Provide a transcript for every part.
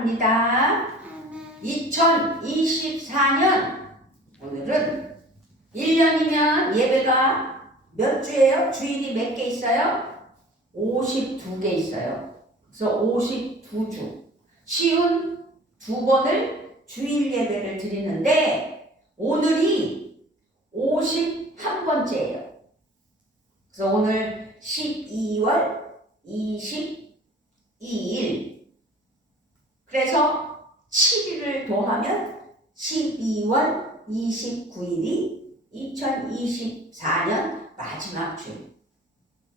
축하합니다. 2024년 오늘은 1년이면 예배가 몇 주예요? 주일이 몇 개 있어요? 52개 있어요. 그래서 52주 쉬운 2번을 주일 예배를 드리는데 오늘이 51번째예요. 그래서 오늘 12월 22일 그래서 7일을 더하면 12월 29일이 2024년 마지막 주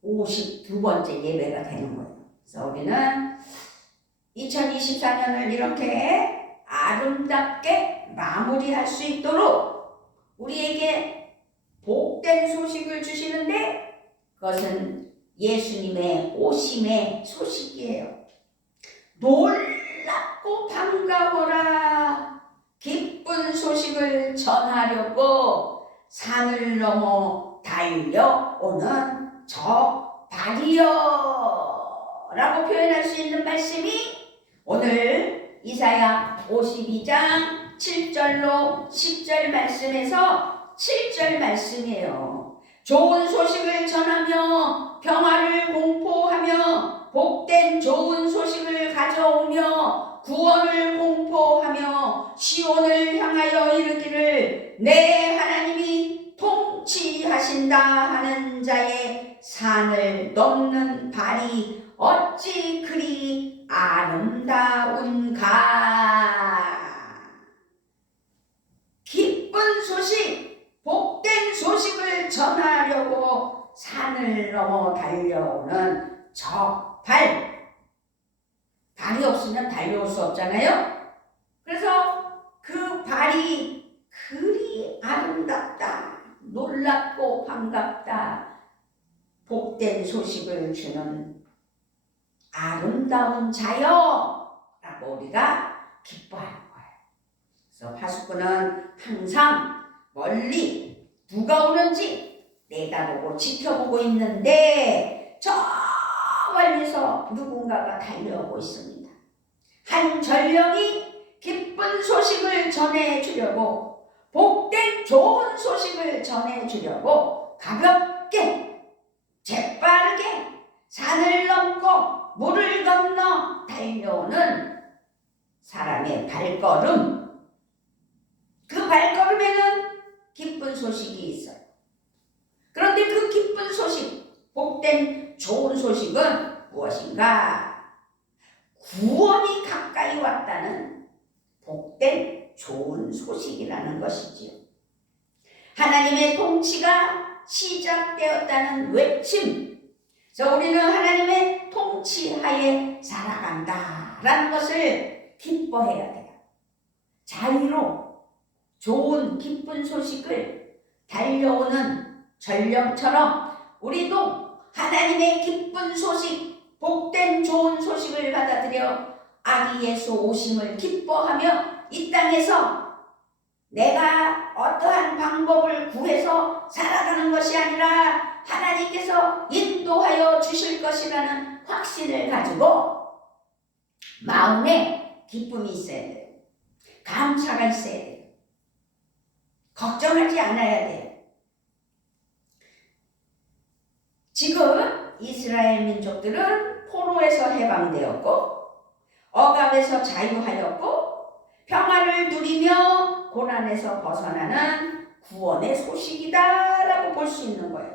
52번째 예배가 되는 거예요. 그래서 우리는 2024년을 이렇게 아름답게 마무리할 수 있도록 우리에게 복된 소식을 주시는데 그것은 예수님의 오심의 소식이에요. 놀랍고 반가워라. 기쁜 소식을 전하려고 산을 넘어 달려오는 저 발이여 라고 표현할 수 있는 말씀이 오늘 이사야 52장 7절로 10절 말씀에서 7절 말씀이에요. 좋은 소식을 전하며 평화를 공포하며 복된 좋은 소식을 가져오며 구원을 공포하며 시온을 향하여 이르기를 내 하나님이 통치하신다 하는 자의 산을 넘는 발이 어찌 그리 아름다운가. 기쁜 소식, 복된 소식을 전하려고 산을 넘어 달려오는 저 발이 없으면 달려올 수 없잖아요. 그래서 그 발이 그리 아름답다, 놀랍고 반갑다, 복된 소식을 주는 아름다운 자여 라고 우리가 기뻐하는 거예요. 그래서 파수꾼은 항상 멀리 누가 오는지 내다보고 지켜보고 있는데 저 멀리서 누군가가 달려오고 있습니다. 한 전령이 기쁜 소식을 전해주려고 복된 좋은 소식을 전해주려고 가볍게 재빠르게 산을 넘고 물을 건너 달려오는 사람의 발걸음, 그 발걸음에는 기쁜 소식이 있어요. 그런데 그 기쁜 소식, 복된 좋은 소식은 무엇인가? 구원이 가까이 왔다는 복된 좋은 소식이라는 것이지요. 하나님의 통치가 시작되었다는 외침. 그래서 우리는 하나님의 통치하에 살아간다라는 것을 기뻐해야 돼요. 자유로 좋은 기쁜 소식을 달려오는 전령처럼 우리도 하나님의 기쁜 소식, 복된 좋은 소식을 받아들여 아기 예수 오심을 기뻐하며 이 땅에서 내가 어떠한 방법을 구해서 살아가는 것이 아니라 하나님께서 인도하여 주실 것이라는 확신을 가지고 마음에 기쁨이 있어야 돼요. 감사가 있어야 돼요. 걱정하지 않아야 돼요. 지금 이스라엘 민족들은 포로에서 해방되었고 억압에서 자유하였고 평화를 누리며 고난에서 벗어나는 구원의 소식이다 라고 볼 수 있는 거예요.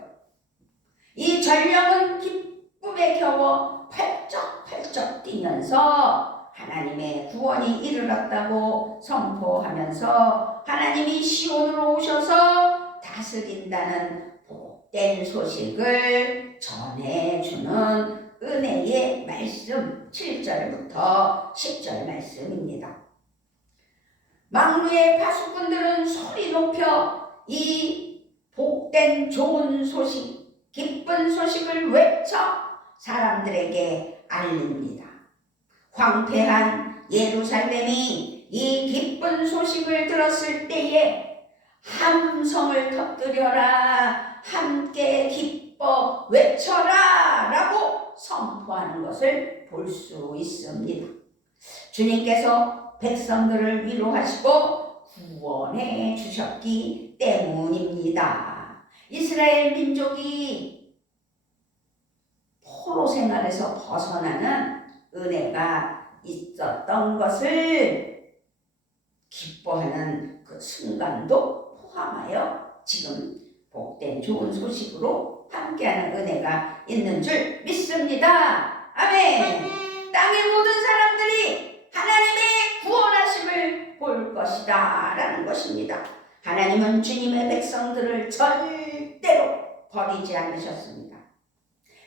이 전령은 기쁨에 겨워 펄쩍펄쩍 뛰면서 하나님의 구원이 이르렀다고 선포하면서 하나님이 시온으로 오셔서 다스린다는 복된 소식을 전해주는 은혜의 말씀 7절부터 10절 말씀입니다. 망루의 파수꾼들은 소리 높여 이 복된 좋은 소식, 기쁜 소식을 외쳐 사람들에게 알립니다. 황폐한 예루살렘이 이 기쁜 소식을 들었을 때에 함성을 터뜨려라, 함께 기뻐 외쳐라 라고 선포하는 것을 볼 수 있습니다. 주님께서 백성들을 위로하시고 구원해 주셨기 때문입니다. 이스라엘 민족이 포로 생활에서 벗어나는 은혜가 있었던 것을 기뻐하는 그 순간도 포함하여 지금 복된 좋은 소식으로 함께하는 은혜가 있는 줄 믿습니다. 아멘. 땅의 모든 사람들이 하나님의 구원하심을 볼 것이다 라는 것입니다. 하나님은 주님의 백성들을 절대로 버리지 않으셨습니다.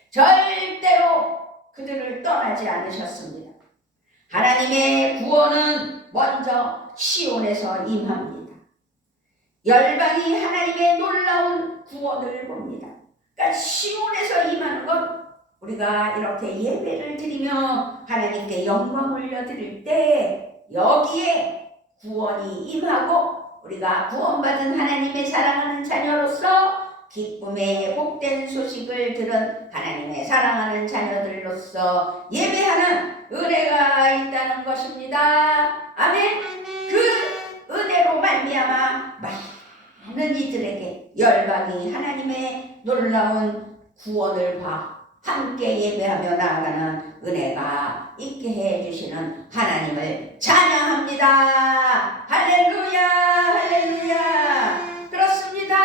절대로 그들을 떠나지 않으셨습니다. 하나님의 구원은 먼저 시온에서 임합니다. 열방이 하나님의 놀라운 구원을 봅니다. 그러니까 시온에서 임하는 것, 우리가 이렇게 예배를 드리며 하나님께 영광 올려드릴 때 여기에 구원이 임하고 우리가 구원받은 하나님의 사랑하는 자녀로서 기쁨의 복된 소식을 들은 하나님의 사랑하는 자녀들로서 예배하는 은혜가 있다는 것입니다. 아멘. 그 은혜로 말미암아 많은 이들에게 열방이 하나님의 놀라운 구원을 봐 함께 예배하며 나아가는 은혜가 있게 해주시는 하나님을 찬양합니다. 할렐루야, 할렐루야. 그렇습니다.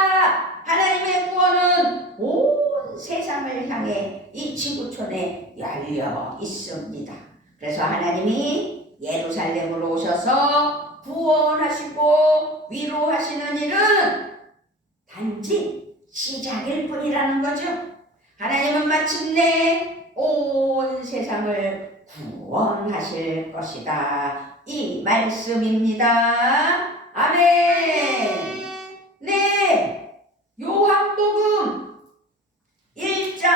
하나님의 구원은 온 세상을 향해 이 지구촌에 열려 있습니다. 그래서 하나님이 예루살렘으로 오셔서 구원하시고 위로하시는 일은 단지 시작일 뿐이라는 거죠. 하나님은 마침내 온 세상을 구원하실 것이다. 이 말씀입니다. 아멘. 네, 요한복음 1장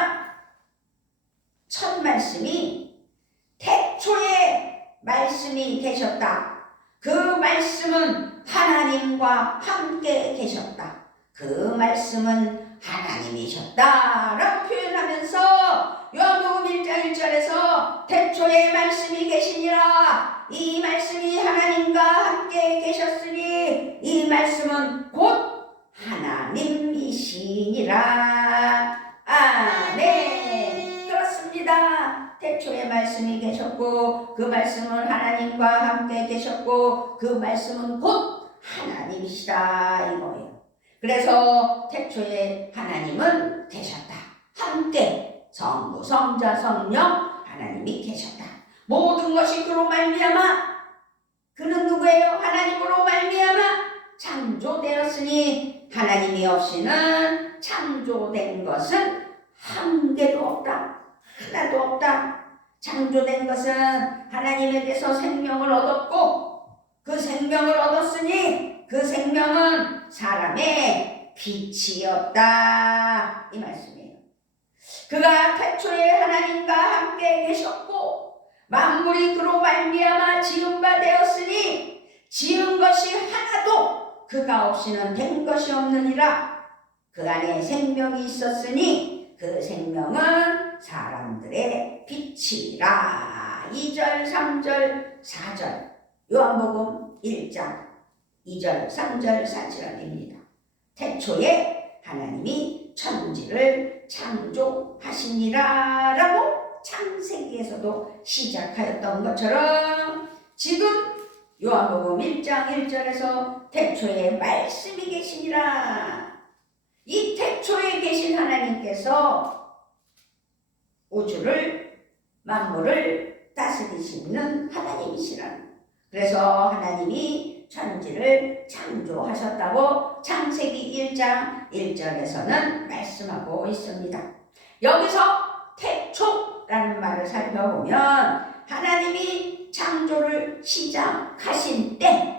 첫 말씀이 태초에 말씀이 계셨다. 그 말씀은 하나님과 함께 계셨다. 그 말씀은 하나님이셨다 라고 표현하면서 요한복음 1장 1절에서 태초에 말씀이 계시니라. 이 말씀이 하나님과 함께 계셨으니 이 말씀은 곧 하나님이시니라. 아멘. 그렇습니다. 태초에 말씀이 계셨고 그 말씀은 하나님과 함께 계셨고 그 말씀은 곧 하나님이시다 이거예요. 그래서 태초에 하나님은 계셨다. 함께 성부, 성자, 성령 하나님이 계셨다. 모든 것이 그로 말미암아 그는 누구예요? 하나님으로 말미암아 창조되었으니 하나님이 없이는 창조된 것은 한 개도 없다. 하나도 없다. 창조된 것은 하나님에게서 생명을 얻었고 그 생명을 얻었으니 그 생명은 사람의 빛이었다. 이 말씀이에요. 그가 태초에 하나님과 함께 계셨고 만물이 그로 말미암아 지은 바 되었으니 지은 것이 하나도 그가 없이는 된 것이 없느니라. 그 안에 생명이 있었으니 그 생명은 사람들의 빛이라. 2절, 3절, 4절 요한복음 1장 2절, 3절, 4절입니다. 태초에 하나님이 천지를 창조하시니라 라고 창세기에서도 시작하였던 것처럼 지금 요한복음 1장 1절에서 태초에 말씀이 계시니라. 이 태초에 계신 하나님께서 우주를 만물을 다스리시는 하나님이시라는. 그래서 하나님이 천지를 창조하셨다고 창세기 1장 1절에서는 말씀하고 있습니다. 여기서 태초라는 말을 살펴보면 하나님이 창조를 시작하신 때,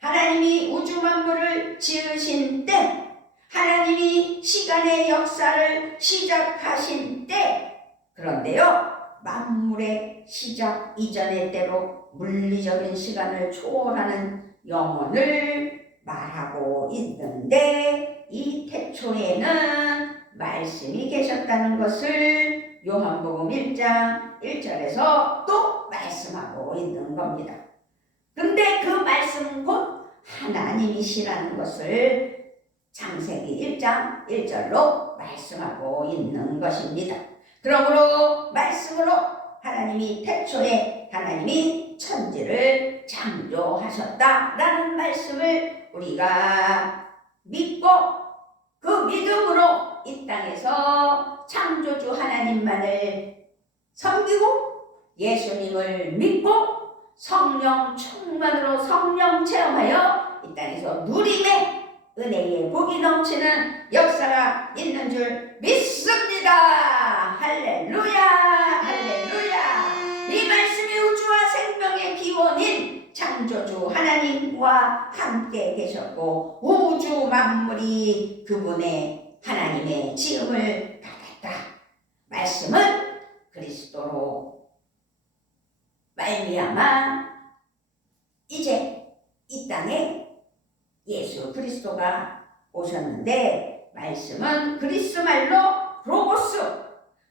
하나님이 우주 만물을 지으신 때, 하나님이 시간의 역사를 시작하신 때, 그런데요, 만물의 시작 이전의 때로 물리적인 시간을 초월하는 영원을 말하고 있는데 이 태초에는 말씀이 계셨다는 것을 요한복음 1장 1절에서 또 말씀하고 있는 겁니다. 근데 그 말씀 곧 하나님이시라는 것을 창세기 1장 1절로 말씀하고 있는 것입니다. 그러므로 말씀으로 하나님이 태초에 하나님이 천지를 창조하셨다라는 말씀을 우리가 믿고 그 믿음으로 이 땅에서 창조주 하나님만을 섬기고 예수님을 믿고 성령 충만으로 성령 체험하여 이 땅에서 누림의 은혜의 복이 넘치는 역사가 있는 줄 믿습니다. 할렐루야, 할렐루야. 이 말씀이 우주와 생명의 기원인 창조주 하나님과 함께 계셨고 우주 만물이 그분의 하나님의 지음을 받았다. 말씀은 그리스도로 말미암아 이제 이 땅에 예수 그리스도가 오셨는데 말씀은 그리스 말로 로고스.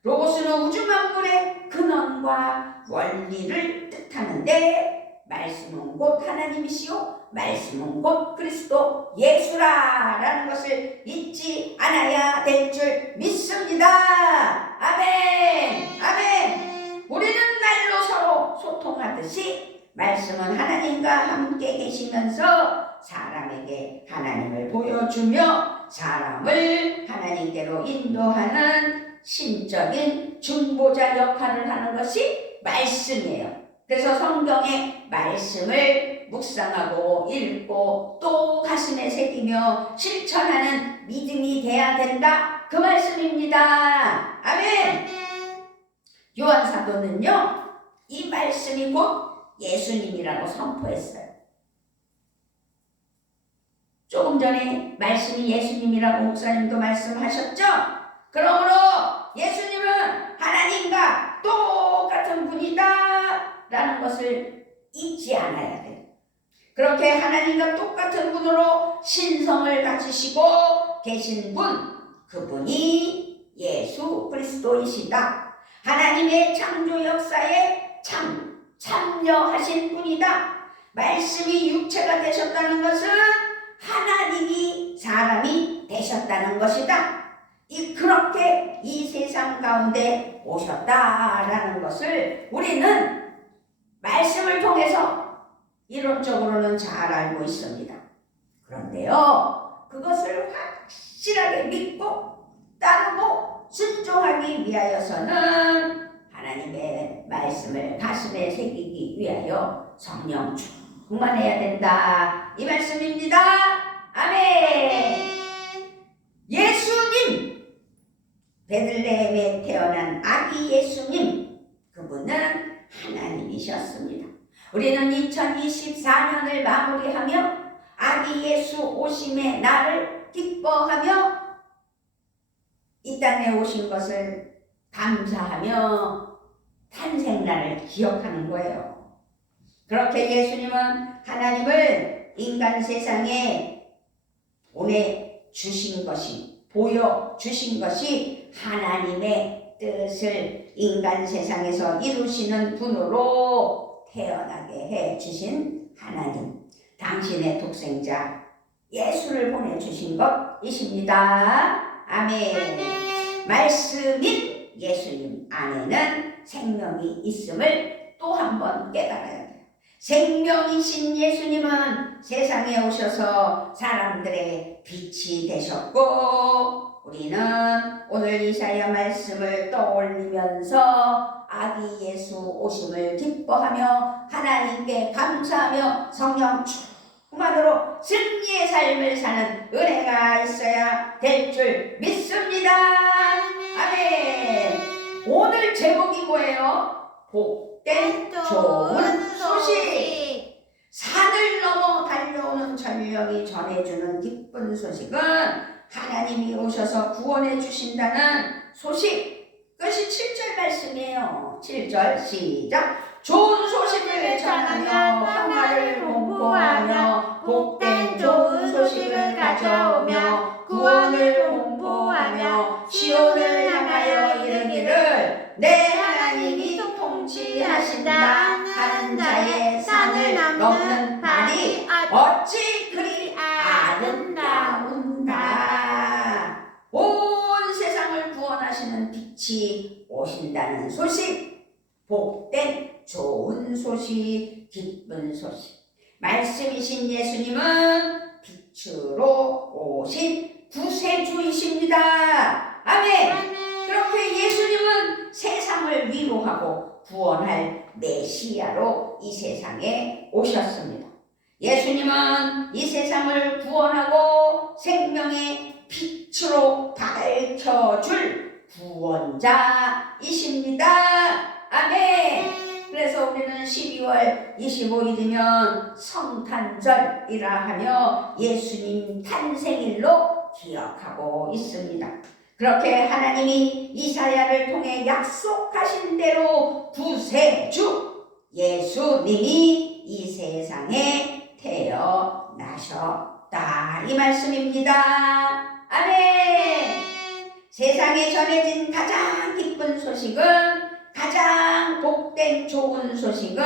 로고스는 우주 만물의 근원과 원리를 뜻하는데 말씀은 곧 하나님이시요 말씀은 곧 그리스도 예수라라는 것을 잊지 않아야 될 줄 믿습니다. 아멘, 아멘. 우리는 말로 서로 소통하듯이 말씀은 하나님과 함께 계시면서 사람에게 하나님을 보여주며 사람을 하나님께로 인도하는 신적인 중보자 역할을 하는 것이 말씀이에요. 그래서 성경의 말씀을 묵상하고 읽고 또 가슴에 새기며 실천하는 믿음이 돼야 된다. 그 말씀입니다. 아멘. 요한 사도는요, 이 말씀이 곧 예수님이라고 선포했어요. 조금 전에 말씀이 예수님이라고 목사님도 말씀하셨죠? 그러므로 예수님은 하나님과 똑같은 분이다 라는 것을 잊지 않아야 돼요. 그렇게 하나님과 똑같은 분으로 신성을 갖추시고 계신 분, 그분이 예수 그리스도이시다. 하나님의 창조 역사에 참여하신 분이다. 말씀이 육체가 되셨다는 것은 하나님이 사람이 되셨다는 것이다. 그렇게 이 세상 가운데 오셨다라는 것을 우리는 말씀을 통해서 이론적으로는 잘 알고 있습니다. 그런데요, 그것을 확실하게 믿고 따르고 순종하기 위하여서는 하나님의 말씀을 가슴에 새기기 위하여 성령 충만해야 된다. 이 말씀입니다. 아멘. 예수님, 베들레헴에 태어난 아기 예수님, 그분은 하나님이셨습니다. 우리는 2024년을 마무리하며 아기 예수 오심의 날을 기뻐하며 이 땅에 오신 것을 감사하며 탄생날을 기억하는 거예요. 그렇게 예수님은 하나님을 인간 세상에 보내주신 것이, 보여주신 것이 하나님의 뜻을 인간 세상에서 이루시는 분으로 태어나게 해주신 하나님, 당신의 독생자 예수를 보내주신 것이십니다. 아멘. 말씀인 예수님 안에는 생명이 있음을 또 한 번 깨달아야 돼요. 생명이신 예수님은 세상에 오셔서 사람들의 빛이 되셨고, 우리는 오늘 이사야 말씀을 떠올리면서 아기 예수 오심을 기뻐하며 하나님께 감사하며 성령 충만으로 승리의 삶을 사는 은혜가 있어야 될 줄 믿습니다. 아멘. 오늘 제목이 뭐예요? 복된 좋은 소식. 산을 넘어 달려오는 전령이 전해주는 기쁜 소식은 하나님이 오셔서 구원해 주신다는 소식. 그것이 7절 말씀이에요. 7절 시작. 좋은 소식을 전하며 평화를 공포하며 복된 좋은 소식을 가져오며 구원을 공포하며 시온을 향하여 이르기를 넘는 발이 어찌 그리 아름다운가. 온 세상을 구원하시는 빛이 오신다는 소식, 복된 좋은 소식, 기쁜 소식. 말씀이신 예수님은 빛으로 오신 구세주이십니다. 아멘. 그렇게 예수님은 세상을 위로하고 구원할 메시아로 이 세상에 오셨습니다. 예수님은 이 세상을 구원하고 생명의 빛으로 밝혀줄 구원자이십니다. 아멘. 그래서 우리는 12월 25일이면 성탄절이라 하며 예수님 탄생일로 기억하고 있습니다. 그렇게 하나님이 이사야를 통해 약속하신 대로 구세주 예수님이 이 세상에 태어나셨다, 이 말씀입니다. 아멘. 세상에 전해진 가장 기쁜 소식은, 가장 복된 좋은 소식은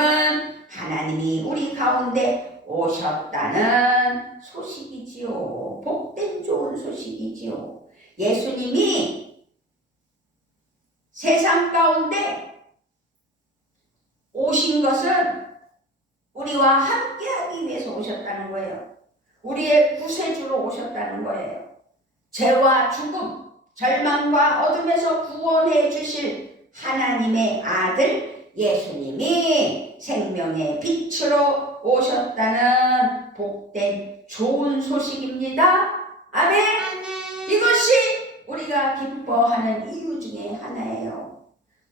하나님이 우리 가운데 오셨다는 소식이지요. 복된 좋은 소식이지요. 예수님이 세상 가운데 오신 것은 우리와 함께하기 위해서 오셨다는 거예요. 우리의 구세주로 오셨다는 거예요. 죄와 죽음, 절망과 어둠에서 구원해 주실 하나님의 아들 예수님이 생명의 빛으로 오셨다는 복된 좋은 소식입니다. 아멘. 이것이 우리가 기뻐하는 이유 중에 하나예요.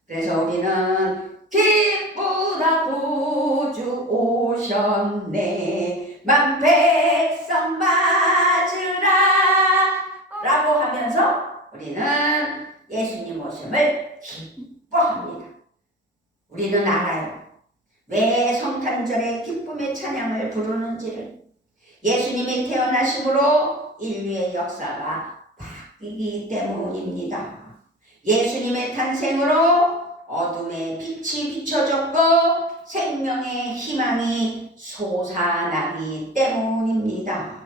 그래서 우리는 기쁘다 구주 오셨네 만 백성 맞으라 라고 하면서 우리는 예수님 오심을 기뻐합니다. 우리는 알아요. 왜 성탄절에 기쁨의 찬양을 부르는지를. 예수님이 태어나심으로 인류의 역사가 바뀌기 때문입니다. 예수님의 탄생으로 어둠의 빛이 비춰졌고 생명의 희망이 솟아나기 때문입니다.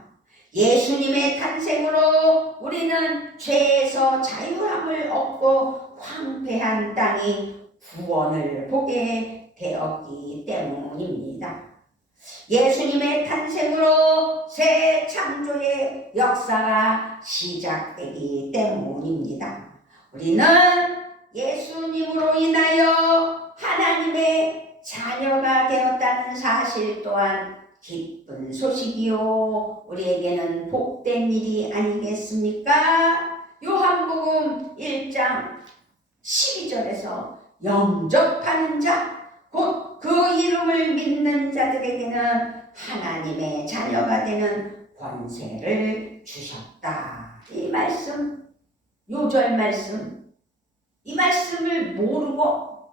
예수님의 탄생으로 우리는 죄에서 자유함을 얻고 황폐한 땅이 구원을 보게 되었기 때문입니다. 예수님의 탄생으로 새 창조의 역사가 시작되기 때문입니다. 우리는 예수님으로 인하여 하나님의 자녀가 되었다는 사실 또한 기쁜 소식이요, 우리에게는 복된 일이 아니겠습니까? 요한복음 1장 12절에서 영접하는 자, 곧 그 이름을 믿는 자들에게는 하나님의 자녀가 되는 권세를 주셨다. 이 말씀, 요절 말씀, 이 말씀을 모르고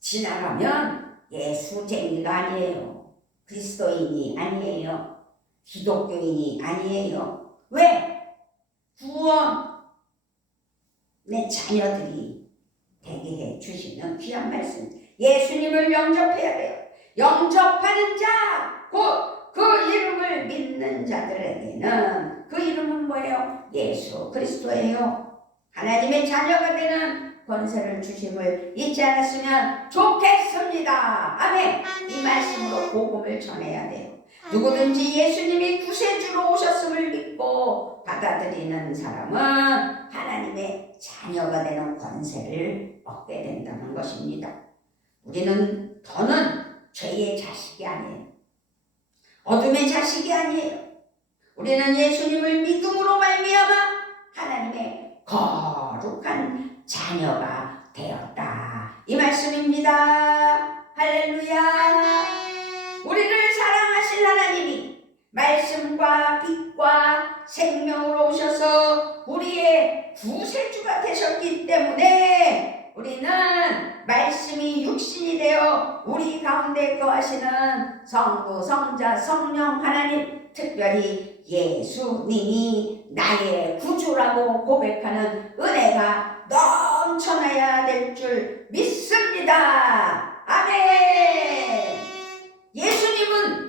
지나가면 예수쟁이가 아니에요. 그리스도인이 아니에요. 기독교인이 아니에요. 왜? 구원의 자녀들이 되게 해 주시는 귀한 말씀. 예수님을 영접해야 돼요. 영접하는 자, 곧 그 이름을 믿는 자들에게는, 그 이름은 뭐예요? 예수 그리스도예요. 하나님의 자녀가 되는 권세를 주심을 잊지 않았으면 좋겠습니다. 아멘. 이 말씀으로 복음을 전해야 돼요. 누구든지 예수님이 구세주로 오셨음을 믿고 받아들이는 사람은 하나님의 자녀가 되는 권세를 얻게 된다는 것입니다. 우리는 더는 죄의 자식이 아니에요. 어둠의 자식이 아니에요. 우리는 예수님을 믿음으로 말미암아 하나님의 거룩한 자녀가 되었다, 이 말씀입니다. 할렐루야. 우리를 사랑하신 하나님이 말씀과 빛과 생명으로 오셔서 우리의 구세주가 되셨기 때문에 우리는 말씀이 육신이 되어 우리 가운데 거하시는 성부, 성자, 성령 하나님, 특별히 예수님이 나의 구주라고 고백하는 은혜가 넘쳐나야 될 줄 믿습니다. 아멘. 예수님은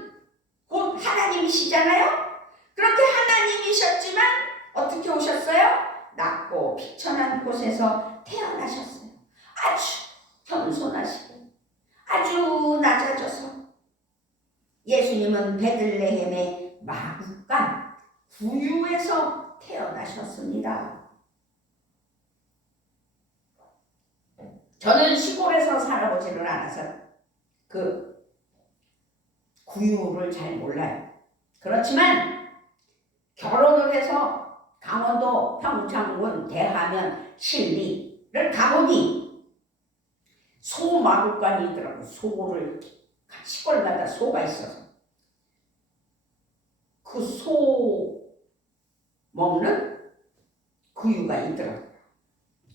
예수님은 베들레헴의 마구간 구유에서 태어나셨습니다. 저는 시골에서 살아보지를 않아서 그 구유를 잘 몰라요. 그렇지만 결혼을 해서 강원도 평창군 대하면 신리를 가보니 소마구간이 있더라고요. 소를 시골마다 소가 있어서 그 소 먹는 구유가 있더라고요.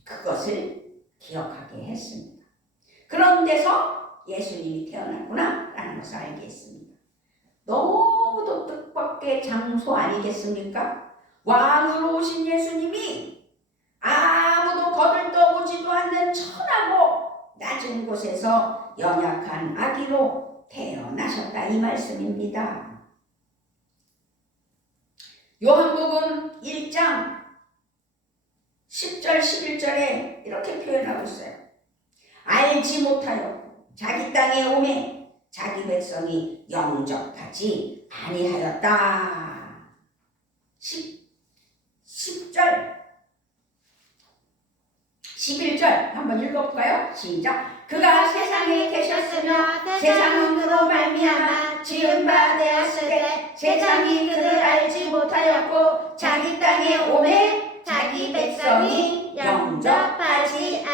그것을 기억하게 했습니다. 그런 데서 예수님이 태어났구나 라는 것을 알게 했습니다. 너무도 뜻밖의 장소 아니겠습니까? 왕으로 오신 예수님이 아무도 거들떠보지도 않는 천하고 낮은 곳에서 연약한 아기로 태어나셨다 이 말씀입니다. 요한복음 1장 10절 11절에 이렇게 표현하고 있어요. 알지 못하여 자기 땅에 오매 자기 백성이 영접하지 아니하였다. 10절 11절 한번 읽어볼까요? 시작. 그가 세상에 계셨으며 세상은 그로 말미암아 지은 바 되었으되 세상이 그를 알지 못하였고 자기 땅에 오매 자기 백성이 영접하지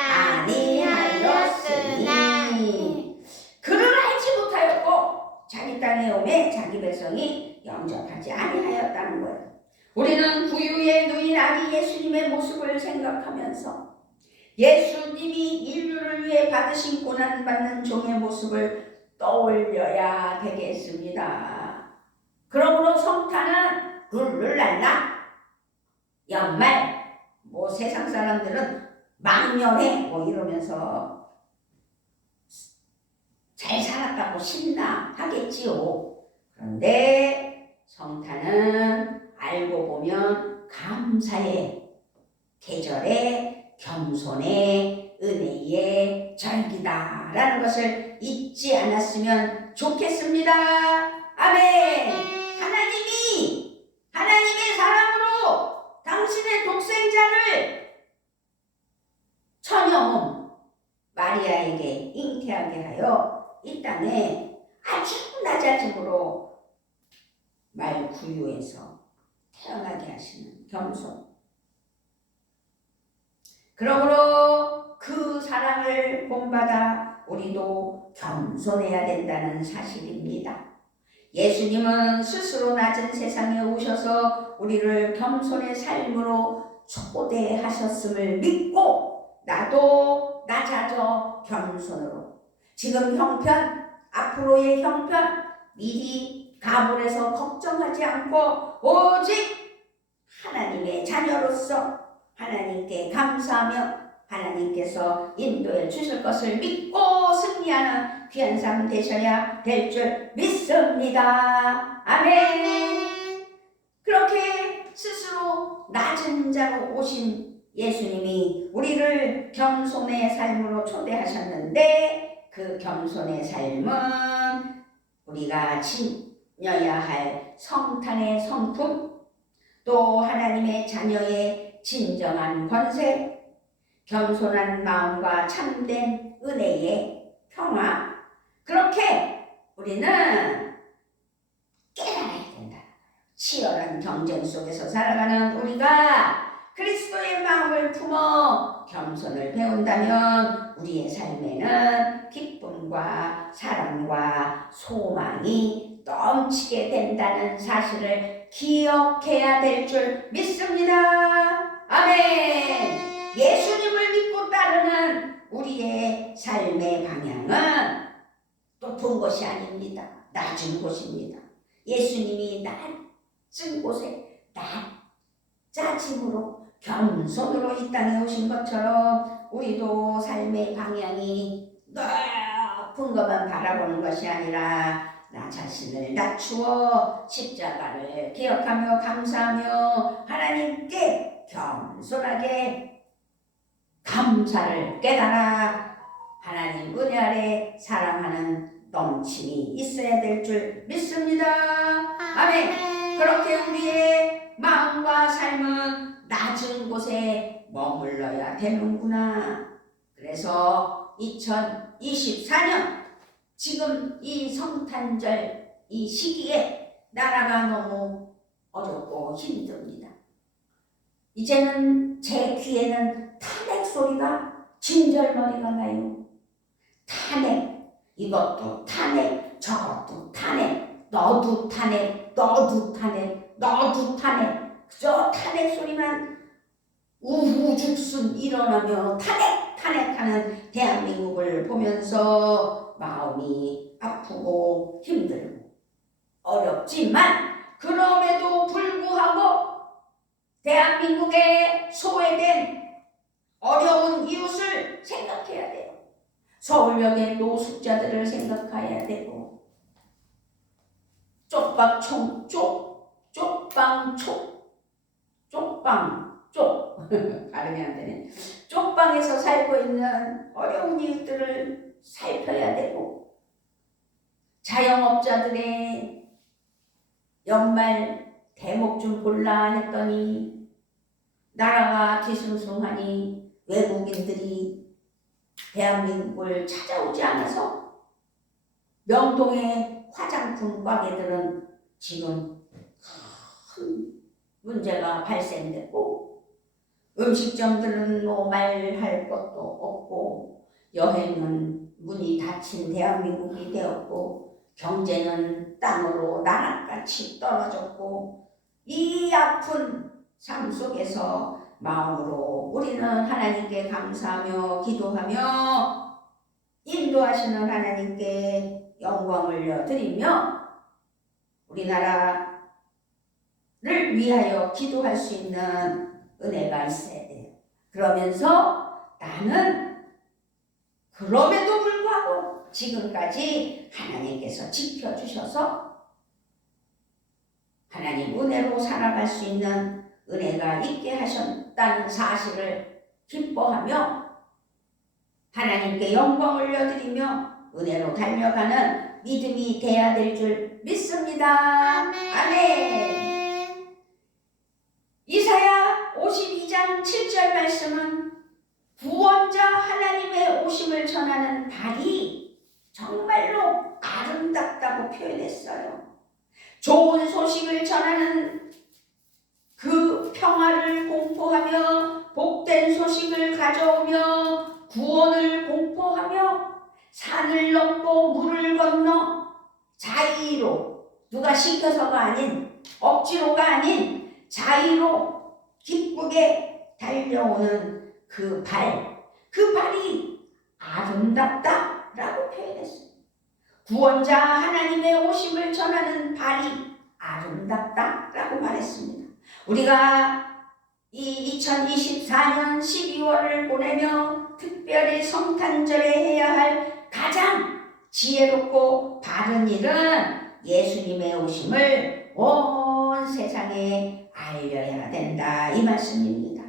아니하였으니. 그를 알지 못하였고 자기 땅에 오매 자기 백성이 영접하지 아니하였다는 거예요. 우리는 구유의 누인 아기 예수님의 모습을 생각하면서 예수님이 인류를 위해 받으신 고난받는 종의 모습을 떠올려야 되겠습니다. 그러므로 성탄은 룰루랄라 연말 세상 사람들은 망년에 이러면서 잘 살았다고 신나하겠지요. 그런데 성탄은 알고 보면 감사의 계절의 겸손의 은혜의 절기다라는 것을 잊지 않았으면 좋겠습니다. 아멘. 하나님이 하나님의 사랑으로 당신의 독생자를 처녀몸 마리아에게 잉태하게 하여 이 땅에 아주 낮아짐으로 말구유에서 태어나게 하시는 겸손. 그러므로 그 사랑을 본받아 우리도 겸손해야 된다는 사실입니다. 예수님은 스스로 낮은 세상에 오셔서 우리를 겸손의 삶으로 초대하셨음을 믿고 나도 낮아져 겸손으로 지금 형편, 앞으로의 형편 미리 가물해서 걱정하지 않고 오직 하나님의 자녀로서 하나님께 감사하며 하나님께서 인도해 주실 것을 믿고 승리하는 귀한 삶 되셔야 될 줄 믿습니다. 아멘. 그렇게 스스로 낮은 자로 오신 예수님이 우리를 겸손의 삶으로 초대하셨는데 그 겸손의 삶은 우리가 지녀야 할 성탄의 성품, 또 하나님의 자녀의 진정한 권세, 겸손한 마음과 참된 은혜의 평화, 그렇게 우리는 깨달아야 된다. 치열한 경쟁 속에서 살아가는 우리가 그리스도의 마음을 품어 겸손을 배운다면 우리의 삶에는 기쁨과 사랑과 소망이 넘치게 된다는 사실을 기억해야 될 줄 믿습니다. 아멘. 예수님을 믿고 따르는 우리의 삶의 방향은 높은 것이 아닙니다. 낮은 곳입니다. 예수님이 낮은 곳에 낮아짐으로 겸손으로 이 땅에 오신 것처럼 우리도 삶의 방향이 높은 것만 바라보는 것이 아니라 나 자신을 낮추어 십자가를 기억하며 감사하며 하나님께 겸손하게 감사를 깨달아 하나님 은혜 아래 사랑하는 넘침이 있어야 될 줄 믿습니다. 아멘. 그렇게 우리의 마음과 삶은 낮은 곳에 머물러야 되는구나. 그래서 2024년 지금 이 성탄절 이 시기에 나라가 너무 어렵고 힘듭니다. 이제는 제 귀에는 탄핵 소리가 진절머리가 나요. 탄핵, 이것도 탄핵, 저것도 탄핵, 너도 탄핵, 너도 탄핵, 너도 탄핵. 그저 탄핵 소리만 우후죽순 일어나며 탄핵하는 대한민국을 보면서 마음이 아프고 힘들고 어렵지만, 그럼에도 불구하고 대한민국에 소외된 어려운 이웃을 생각해야 돼요. 서울역의 노숙자들을 생각해야 되고, 발음이 안 되네. 쪽방에서 살고 있는 어려운 이웃들을 살펴야 되고, 자영업자들의 연말 대목 좀 볼라 했더니 나라가 뒤숭숭하니 외국인들이 대한민국을 찾아오지 않아서 명동의 화장품 가게들은 지금 큰 문제가 발생됐고, 음식점들은 뭐 말할 것도 없고, 여행은 문이 닫힌 대한민국이 되었고, 경제는 땅으로 나락같이 떨어졌고, 이 아픈 삶 속에서 마음으로 우리는 하나님께 감사하며 기도하며 인도하시는 하나님께 영광을 드리며 우리나라를 위하여 기도할 수 있는 은혜가 있어야 돼요. 그러면서 나는 그럼에도 불구하고 지금까지 하나님께서 지켜주셔서 하나님 은혜로 살아갈 수 있는 은혜가 있게 하셨다는 사실을 기뻐하며 하나님께 영광을 올려드리며 은혜로 달려가는 믿음이 돼야 될 줄 믿습니다. 아멘. 이사야 52장 7절 말씀은 구원자 하나님의 오심을 전하는 발이 정말로 아름답다고 표현했어요. 좋은 소식을 전하는 그 평화를 공포하며 복된 소식을 가져오며 구원을 공포하며 산을 넘고 물을 건너 자의로, 누가 시켜서가 아닌 억지로가 아닌 자의로 기쁘게 달려오는 그 발이 아름답다라고 표현했어요. 구원자 하나님의 오심을 전하는 발이 아름답다라고 말했습니다. 우리가 이 2024년 12월을 보내며 특별히 성탄절에 해야 할 가장 지혜롭고 바른 일은 예수님의 오심을 온 세상에 알려야 된다, 이 말씀입니다.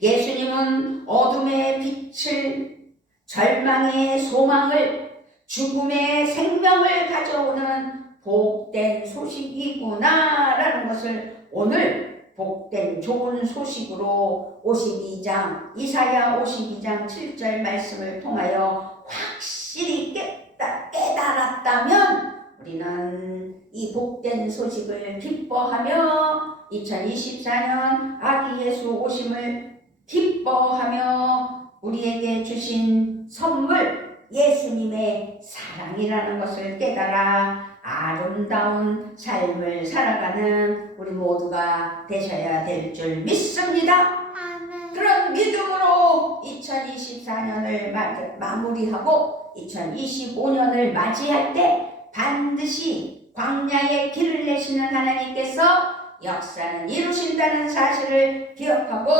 예수님은 어둠의 빛을, 절망의 소망을, 죽음의 생명을 가져오는 복된 소식이구나 라는 것을 오늘 복된 좋은 소식으로 52장 이사야 52장 7절 말씀을 통하여 확실히 깨달았다면 우리는 이 복된 소식을 기뻐하며 2024년 아기 예수 오심을 기뻐하며 우리에게 주신 선물 예수님의 사랑이라는 것을 깨달아 아름다운 삶을 살아가는 우리 모두가 되셔야 될 줄 믿습니다. 그런 믿음으로 2024년을 마무리하고 2025년을 맞이할 때 반드시 광야의 길을 내시는 하나님께서 역사는 이루신다는 사실을 기억하고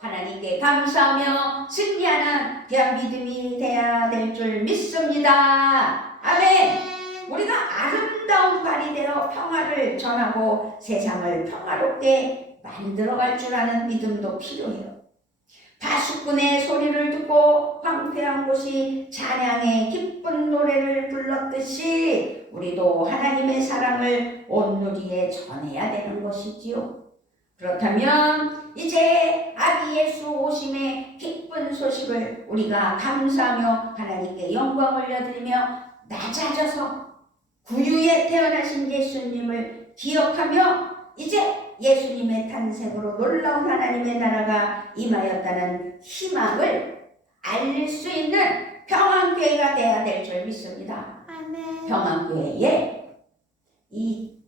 하나님께 감사하며 승리하는 귀한 믿음이 되어야 될 줄 믿습니다. 아멘. 우리가 아름다운 발이 되어 평화를 전하고 세상을 평화롭게 만들어갈 줄 아는 믿음도 필요해요. 가수꾼의 소리를 듣고 황폐한 곳이 찬양의 기쁜 노래를 불렀듯이 우리도 하나님의 사랑을 온 누리에 전해야 되는 것이지요. 그렇다면 이제 아기 예수 오심의 기쁜 소식을 우리가 감사하며 하나님께 영광 올려드리며 낮아져서 구유에 태어나신 예수님을 기억하며 이제 예수님의 탄생으로 놀라운 하나님의 나라가 임하였다는 희망을 알릴 수 있는 평안교회가 되어야 될 줄 믿습니다. 아멘. 평안교회에 이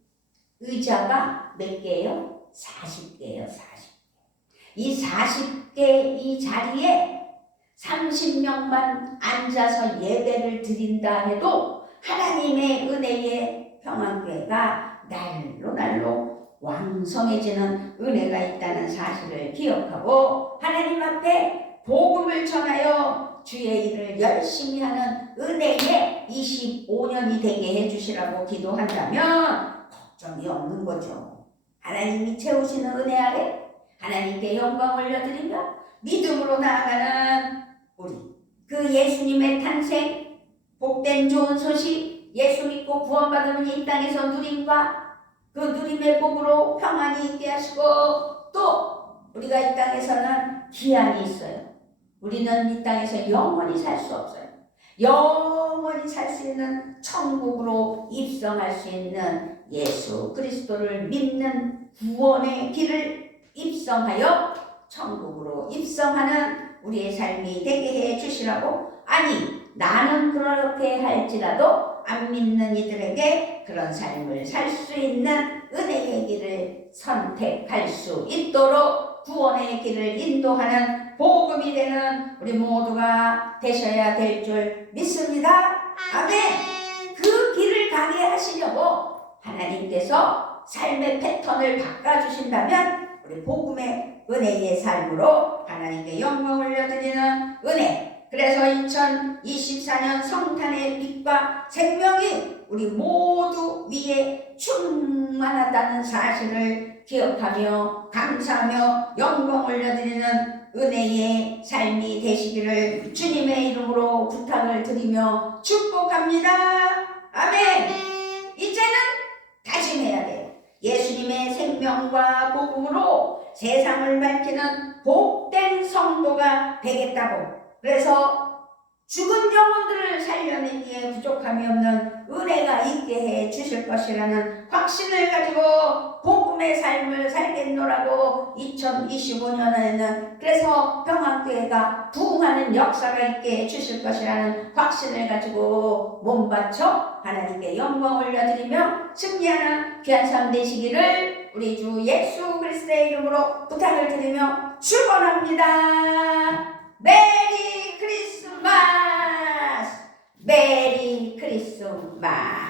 의자가 몇 개예요? 40개예요. 40개. 이 40개 이 자리에 30명만 앉아서 예배를 드린다 해도 하나님의 은혜의 평안교회가 날로 왕성해지는 은혜가 있다는 사실을 기억하고 하나님 앞에 복음을 전하여 주의 일을 열심히 하는 은혜의 25년이 되게 해주시라고 기도한다면 걱정이 없는 거죠. 하나님이 채우시는 은혜 아래 하나님께 영광 올려드리며 믿음으로 나아가는 우리 그 예수님의 탄생, 복된 좋은 소식, 예수 믿고 구원받으면 이 땅에서 누림과 그 누림의 복으로 평안이 있게 하시고 또 우리가 이 땅에서는 기한이 있어요. 우리는 이 땅에서 영원히 살 수 없어요. 영원히 살 수 있는 천국으로 입성할 수 있는 예수 그리스도를 믿는 구원의 길을 입성하여 천국으로 입성하는 우리의 삶이 되게 해 주시라고. 아니 나는 그렇게 할지라도 안 믿는 이들에게 그런 삶을 살 수 있는 은혜의 길을 선택할 수 있도록 구원의 길을 인도하는 복음이 되는 우리 모두가 되셔야 될 줄 믿습니다. 아멘. 그 길을 가게 하시려고 하나님께서 삶의 패턴을 바꿔주신다면 우리 복음의 은혜의 삶으로 하나님께 영광 올려드리는 은혜, 그래서 2024년 성탄의 빛과 생명이 우리 모두 위에 충만하다는 사실을 기억하며 감사하며 영광 올려드리는 은혜의 삶이 되시기를 주님의 이름으로 부탁을 드리며 축복합니다. 아멘. 이제는 다짐해야 돼요. 예수님의 생명과 복음으로 세상을 밝히는 복된 성도가 되겠다고. 그래서 죽은 영혼들을 살려내기에 부족함이 없는 은혜가 있게 해 주실 것이라는 확신을 가지고 복음의 삶을 살겠노라고 2025년에는 그래서 평안교회가 부흥하는 역사가 있게 해 주실 것이라는 확신을 가지고 몸바쳐 하나님께 영광 올려드리며 승리하는 귀한 삶 되시기를 우리 주 예수 그리스도의 이름으로 부탁을 드리며 축원합니다. 메리 크리스마스! 메리 크리스마스!